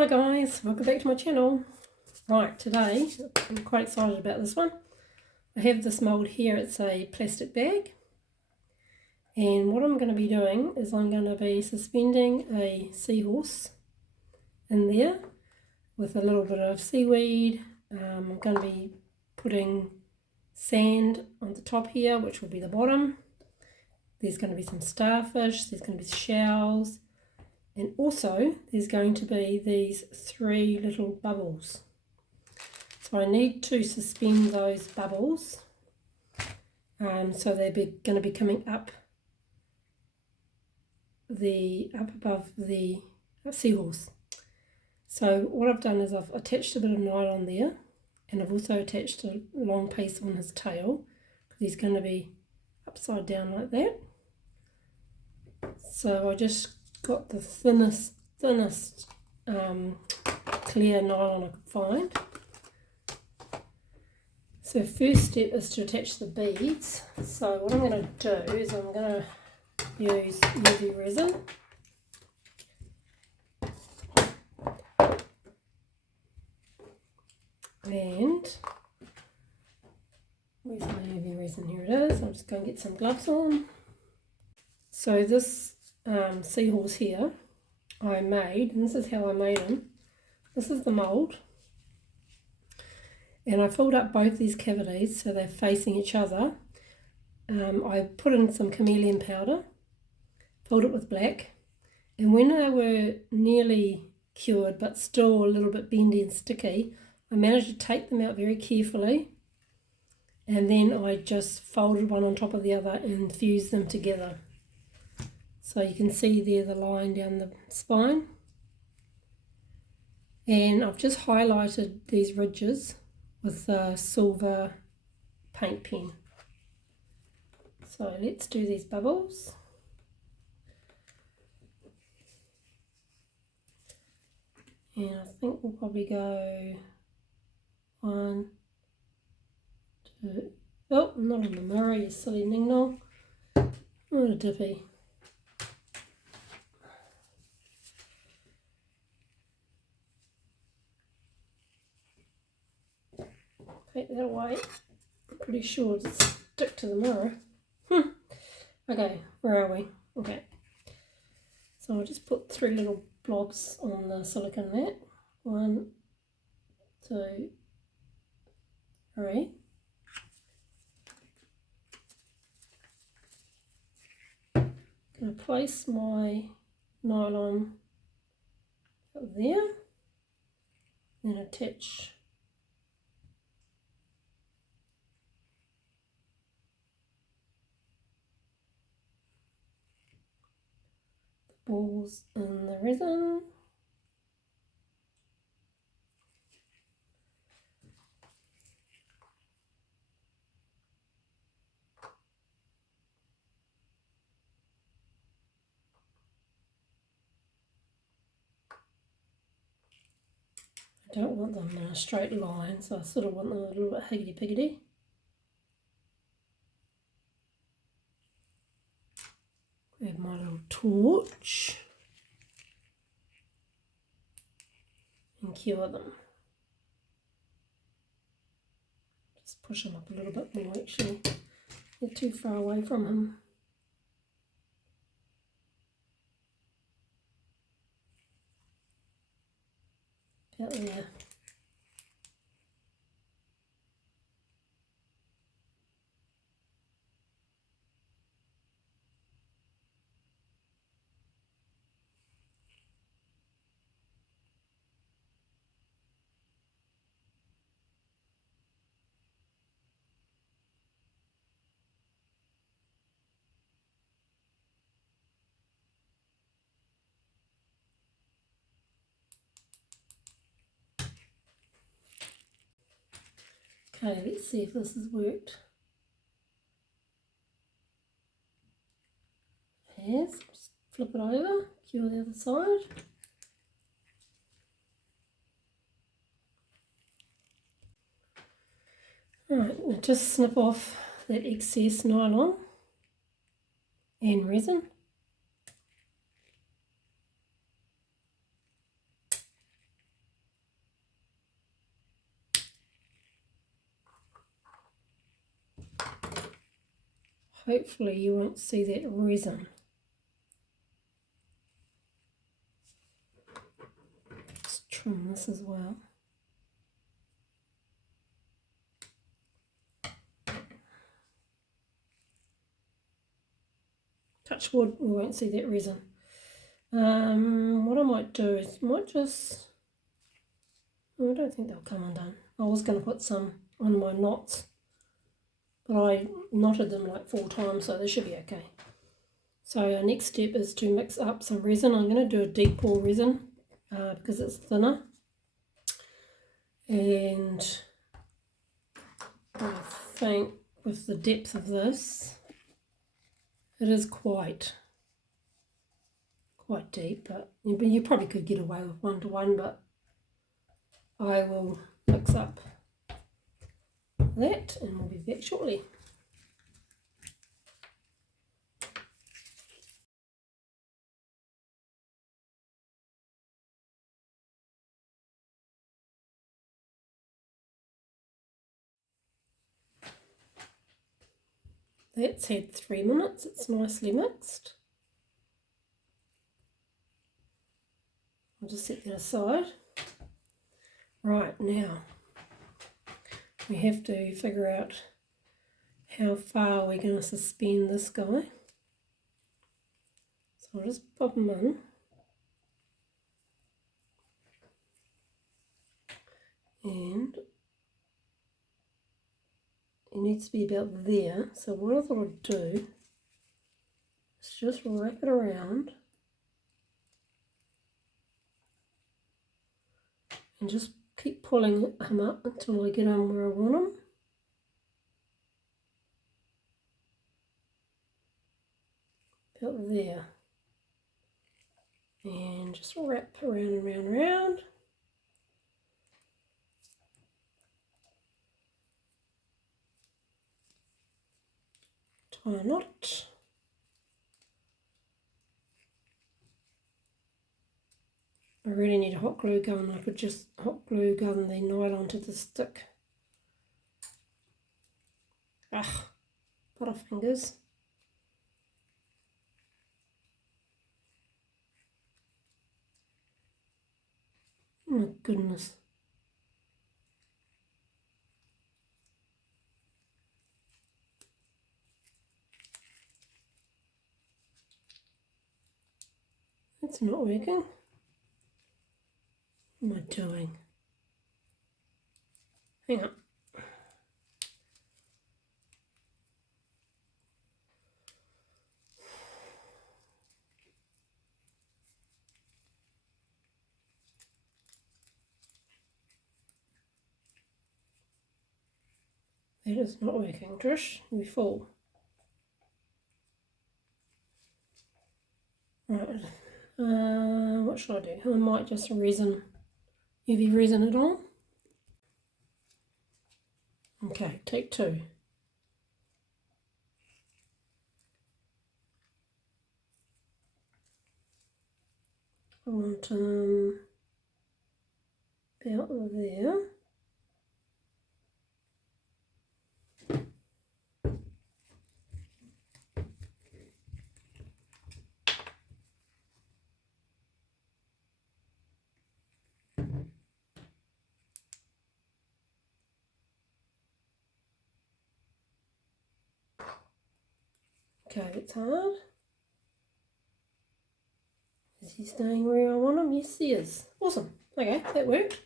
Hi guys, welcome back to my channel. Right, today I'm quite excited about this one. I have this mould here, it's a plastic bag, and what I'm going to be doing is I'm going to be suspending a seahorse in there with a little bit of seaweed. I'm going to be putting sand on the top here, which will be the bottom. There's going to be some starfish, there's going to be shells, and also there's going to be these 3 little bubbles. So I need to suspend those bubbles, so they're going to be coming up above the seahorse. So what I've done is I've attached a bit of nylon there, and I've also attached a long piece on his tail because he's going to be upside down like that. So I just got the thinnest clear nylon I could find. So first step is to attach the beads. So what I'm going to do is I'm going to use UV resin. And where's my UV resin? Here it is. I'm just going to get some gloves on. So this seahorse here I made, and this is how I made him. This is the mould, and I filled up both these cavities so they're facing each other. I put in some chameleon powder, filled it with black, and when they were nearly cured but still a little bit bendy and sticky, I managed to take them out very carefully, and then I just folded one on top of the other and fused them together. So you can see there the line down the spine. And I've just highlighted these ridges with a silver paint pen. So let's do these bubbles. And I think we'll probably go 1, 2, oh, not in the mirror, you silly ning-nong. What a dippy. Take that away. I'm pretty sure it'll stick to the mirror. Okay, where are we? Okay. So I'll just put 3 little blobs on the silicone mat. 1, 2, 3. I'm going to place my nylon up there, then attach the balls in the resin. I don't want them in a straight line, so I sort of want them a little bit higgity-piggity. Grab my little torch and cure them. Just push them up a little bit more actually. They're too far away from him. About there. Okay, let's see if this has worked. It has. Just flip it over, cure the other side. Alright, we'll just snip off that excess nylon and resin. hopefully you won't see that resin. Let's trim this as well. Touch wood, we won't see that resin. What I might do is I don't think they'll come undone. I was going to put some on my knots, but I knotted them like 4 times, so they should be okay. So our next step is to mix up some resin. I'm going to do a deep pour resin because it's thinner, and I think with the depth of this, it is quite deep, but you probably could get away with 1 to 1, but I will mix up that and we'll be back shortly. That's had 3 minutes, it's nicely mixed. I'll just set that aside. Right, now we have to figure out how far we're going to suspend this guy. So I'll just pop him in. And it needs to be about there. So what I thought I'd do is just wrap it around and just keep pulling him up until I get him where I want him. About there. And just wrap around and round and round. Tie a knot. I really need a hot glue gun. I could just hot glue gun the nylon to the stick. Ugh, butterfingers. Oh my goodness. It's not working. What am I doing? Hang on. That is not working, Trish. You fool. Right. What should I do? I might just UV resin it on. Okay, take 2. I want about there. Okay, it's hard. Is he staying where I want him? Yes, he is. Awesome. Okay, that worked.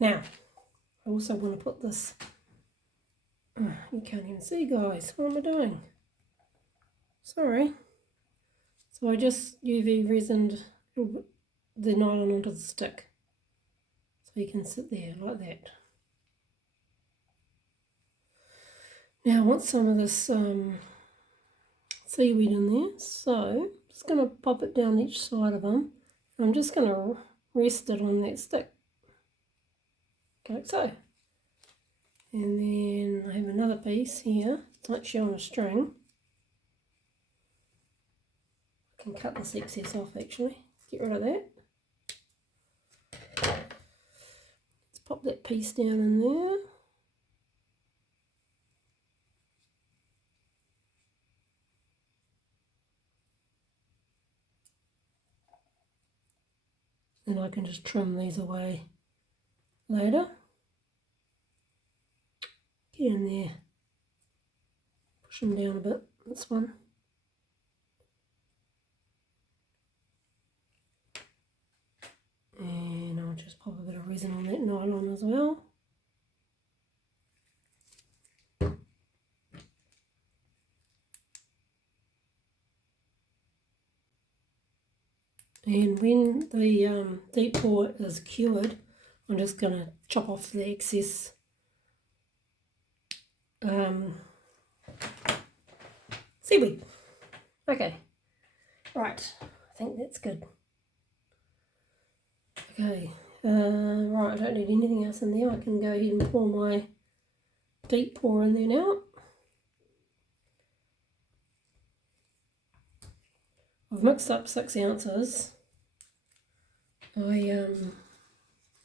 Now, I also want to put this. You can't even see, guys. What am I doing? Sorry. So I just UV resined the nylon onto the stick. So you can sit there like that. Now I want some of this seaweed in there, so I'm just going to pop it down each side of them. I'm just going to rest it on that stick, like so. And then I have another piece here, it's actually on a string. I can cut this excess off actually, get rid of that. Just pop that piece down in there. Then I can just trim these away later. Get in there. Push them down a bit, this one. And I'll just pop a bit of resin on that nylon as well. And when the deep pour is cured, I'm just going to chop off the excess seaweed. Okay, right, I think that's good. Okay, right, I don't need anything else in there. I can go ahead and pour my deep pour in there now. I've mixed up 6 ounces. I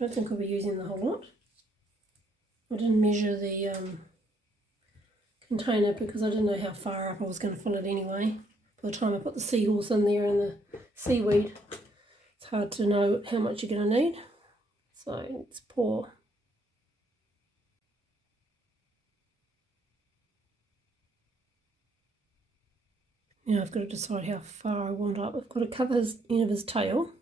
don't think I'll be using the whole lot. I didn't measure the container because I didn't know how far up I was going to fill it anyway. By the time I put the seahorse in there and the seaweed, it's hard to know how much you're going to need. So let's pour. Now I've got to decide how far I want up. I've got to cover his end of his tail.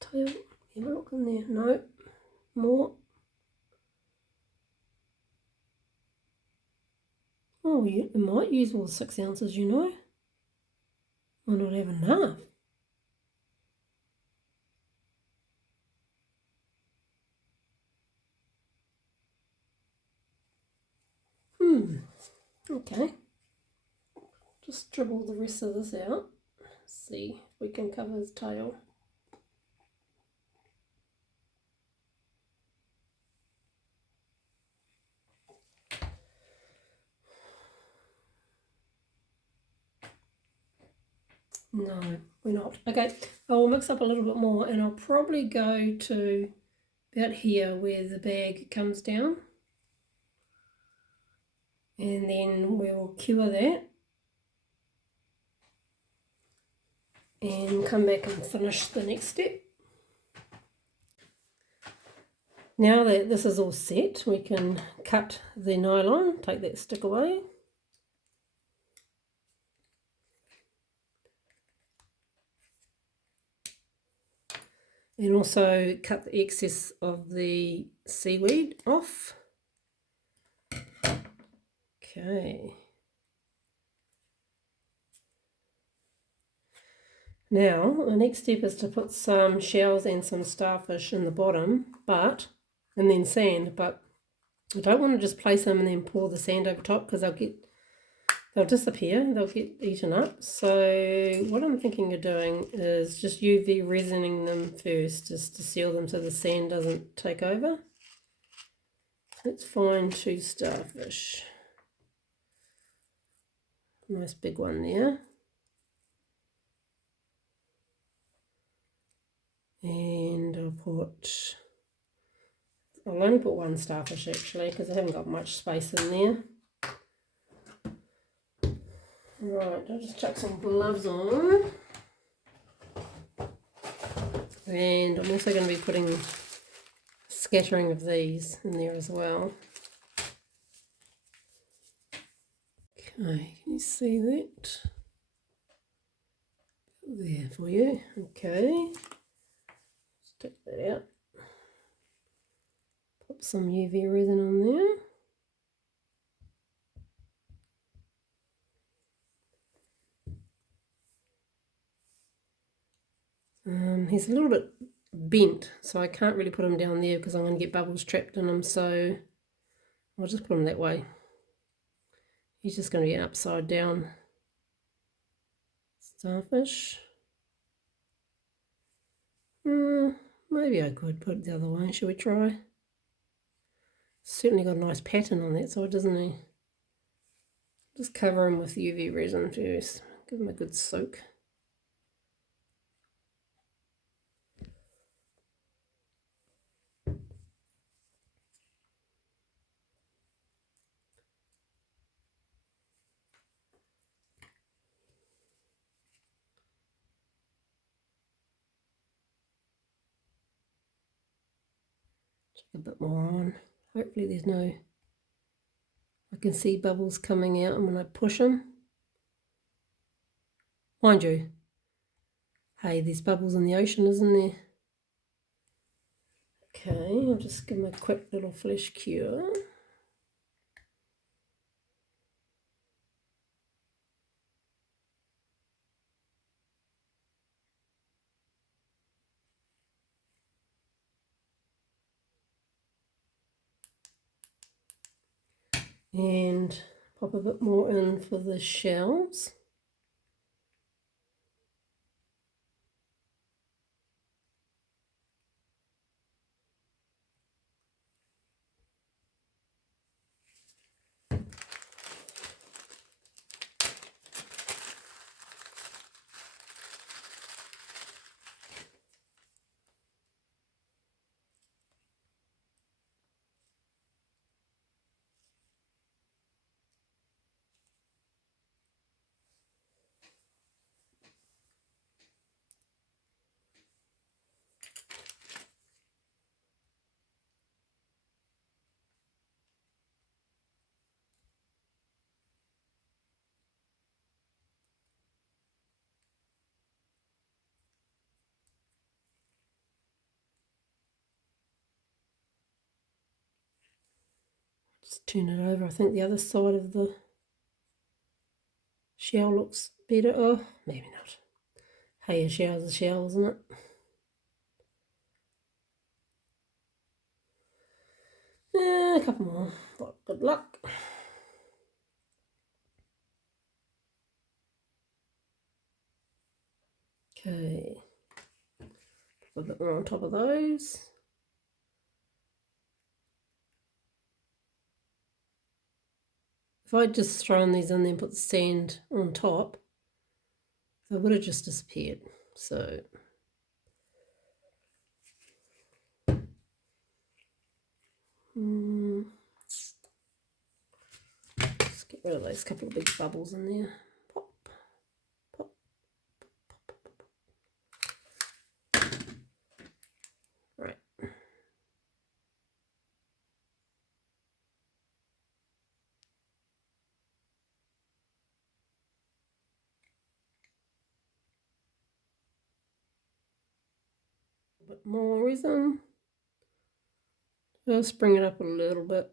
Tail, have a look in there. No, more. Oh, you might use all 6 ounces, you know. Might not have enough. Okay. Just dribble the rest of this out. See if we can cover his tail. No, we're not. Okay, I'll mix up a little bit more and I'll probably go to about here where the bag comes down. And then we will cure that. And come back and finish the next step. Now that this is all set, we can cut the nylon, take that stick away. And also cut the excess of the seaweed off. Okay. Now, the next step is to put some shells and some starfish in the bottom, and then sand, but I don't want to just place them and then pour the sand over top because they'll disappear, they'll get eaten up. So what I'm thinking of doing is just UV resining them first, just to seal them so the sand doesn't take over. Let's find 2 starfish. Nice big one there. And I'll only put 1 starfish actually because I haven't got much space in there. Right, I'll just chuck some gloves on. And I'm also going to be putting scattering of these in there as well. Okay, can you see that? There for you. Okay. Stick that out. Pop some UV resin on there. He's a little bit bent, so I can't really put him down there because I'm going to get bubbles trapped in him, so I'll just put him that way. He's just going to be upside down starfish. Maybe I could put it the other way. Shall we try? Certainly got a nice pattern on that side, doesn't he? Just cover him with UV resin first. Give him a good soak. Check a bit more on. Hopefully there's no, I can see bubbles coming out and when I push them. Mind you, hey, there's bubbles in the ocean, isn't there? Okay, I'll just give them a quick little flesh cure. And pop a bit more in for the shells. Just turn it over. I think the other side of the shell looks better. Oh, maybe not. Hey, a shell's a shell, isn't it? A couple more. Good luck. Okay. Put a bit more on top of those. If I'd just thrown these in there and put the sand on top, they would have just disappeared. So let's get rid of those couple of big bubbles in there. Pop, pop, pop, pop, pop. Right. A bit more resin. Just bring it up a little bit.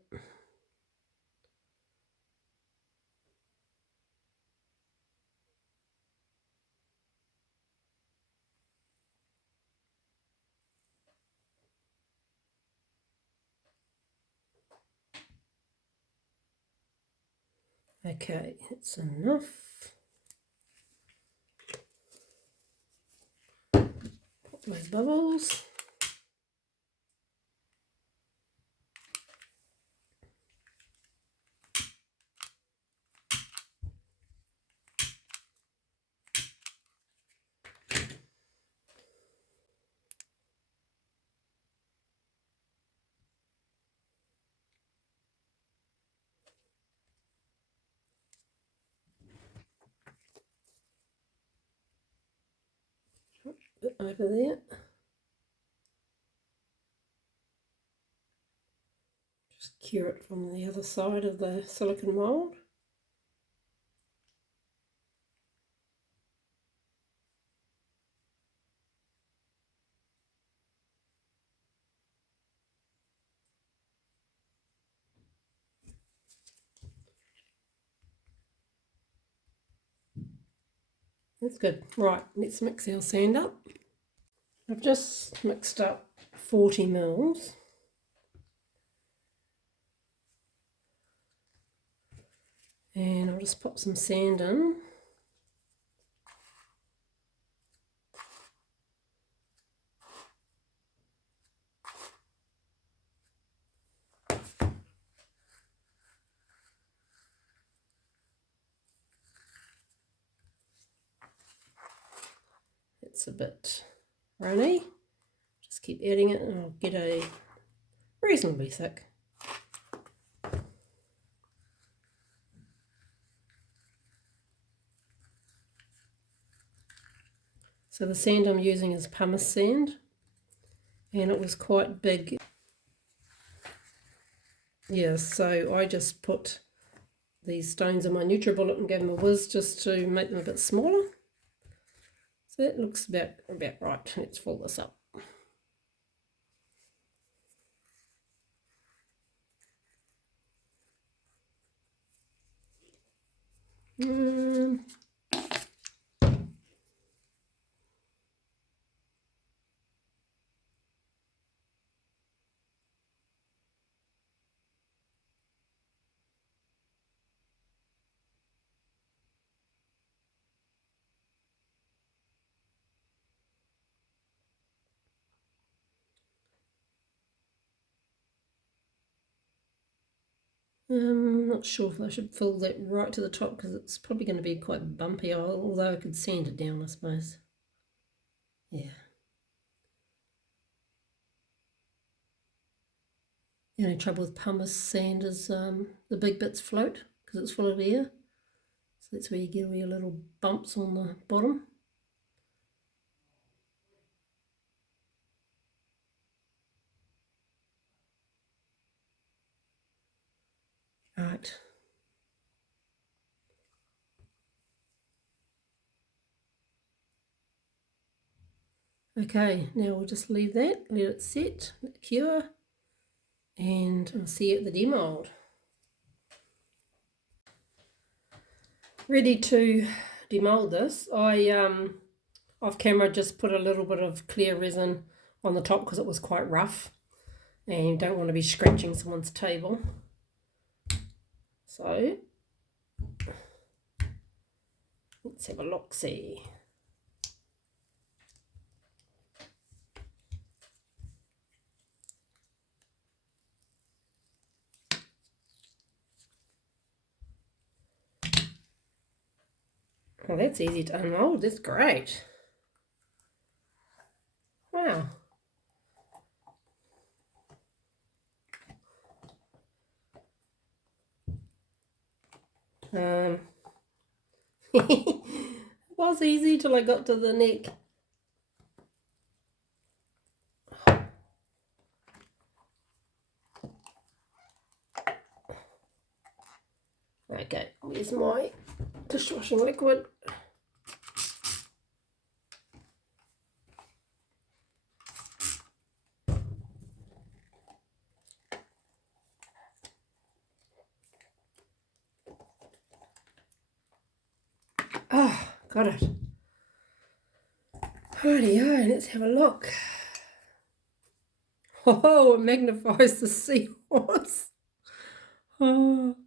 Okay, that's enough. Pop those bubbles. Bit over there. Just cure it from the other side of the silicone mould. That's good. Right, let's mix our sand up. I've just mixed up 40 mils. And I'll just pop some sand in. It's a bit runny. Just keep adding it and I'll get a reasonably thick. So the sand I'm using is pumice sand and it was quite big. Yeah, so I just put these stones in my NutriBullet and gave them a whiz just to make them a bit smaller. So that looks about right. Let's fill this up. Not sure if I should fill that right to the top because it's probably going to be quite bumpy, although I could sand it down, I suppose. Yeah. The only trouble with pumice sand is the big bits float because it's full of air. So that's where you get all your little bumps on the bottom. Right. Okay, now we'll just leave that, let it set, let it cure, and I'll see you at the demold. Ready to demold this. I off camera just put a little bit of clear resin on the top because it was quite rough and you don't want to be scratching someone's table. So let's have a look-see. Oh, that's easy to unmold. That's great. Wow. It was easy till I got to the neck. Okay, where's my dishwashing liquid? Oh, got it. Rightio, let's have a look. Oh, it magnifies the seahorse. Oh,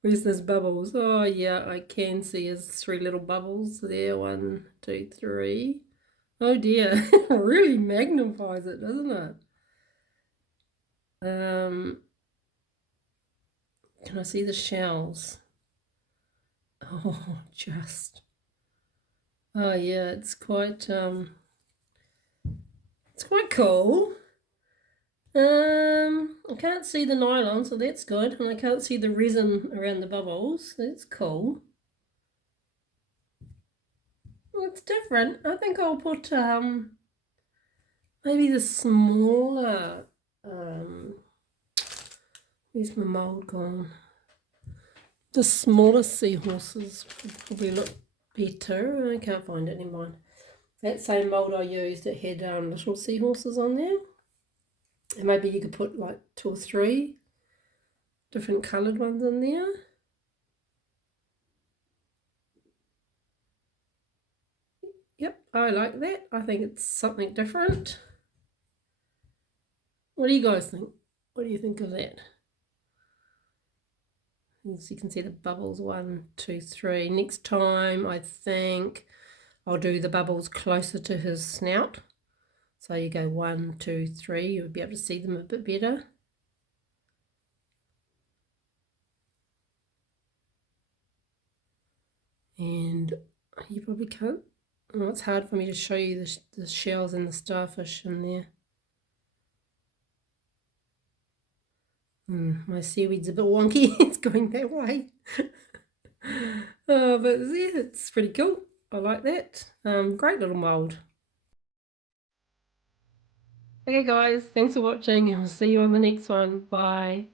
where's those bubbles? Oh, yeah, I can see his 3 little bubbles there. 1, 2, 3. Oh dear, it really magnifies it, doesn't it? Can I see the shells? Oh, just. Oh yeah, it's quite cool. I can't see the nylon, so that's good, and I can't see the resin around the bubbles. That's cool. Well, it's different. I think I'll put maybe the smaller where's my mould gone? The smaller seahorses would probably look better. I can't find it anymore. That same mould I used, it had little seahorses on there. And maybe you could put like 2 or 3 different coloured ones in there. Yep, I like that. I think it's something different. What do you guys think? What do you think of that? As you can see the bubbles, 1, 2, 3. Next time I think I'll do the bubbles closer to his snout. So you go 1, 2, 3, you'll be able to see them a bit better. And you probably can't. Oh, it's hard for me to show you the shells and the starfish in there. My seaweed's a bit wonky. It's going that way. Oh, but yeah, it's pretty cool. I like that. Great little mould. Okay guys, thanks for watching and I'll see you on the next one. Bye.